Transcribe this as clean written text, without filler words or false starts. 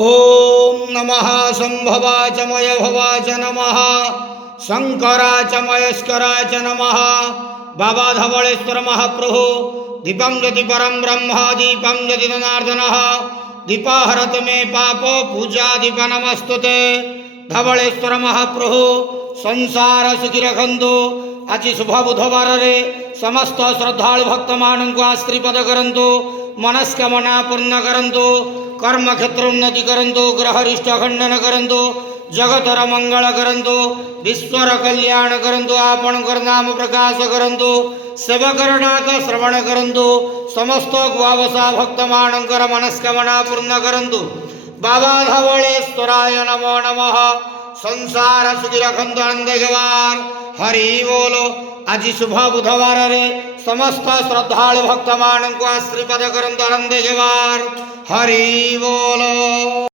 ओम नमः संभवाच मयभवाच नमः शंकराच मयस्कराच नमः बाबा धवलेश्वर महाप्रभु दीपं ज्योति परम ब्रह्म दीपं ज्योति जनार्दनः दीपाहरत मे पाप पूजा दीप नमस्तुते धवलेश्वर महाप्रभु संसार सुखी रखंतु आज शुभ बुधवार रे समस्त श्रद्धालु भक्त मान को आशीर्वाद करंतु मनस्कामना पूर्ण करंतु कर्म क्षेत्र उन्नति करंतु ग्रहरिष्ट खंडन करंतु जगतर मंगल करंतु विश्वर कल्याण करंतु आपणकर नाम प्रकाश करंतु सेवकर डाक श्रवण करंतु समस्त गुआवसा भक्त मानकर मनस्कामना पूर्ण करंतु बाबा धवलेश्वराय नमो नमः संसार सुखी रखंतु आनंद गवार हरि बोलो आज शुभ बुधवार रे समस्त श्रद्धालु भक्त मान को आशीर्वाद करंतु आनंद गवार हरि बोलो।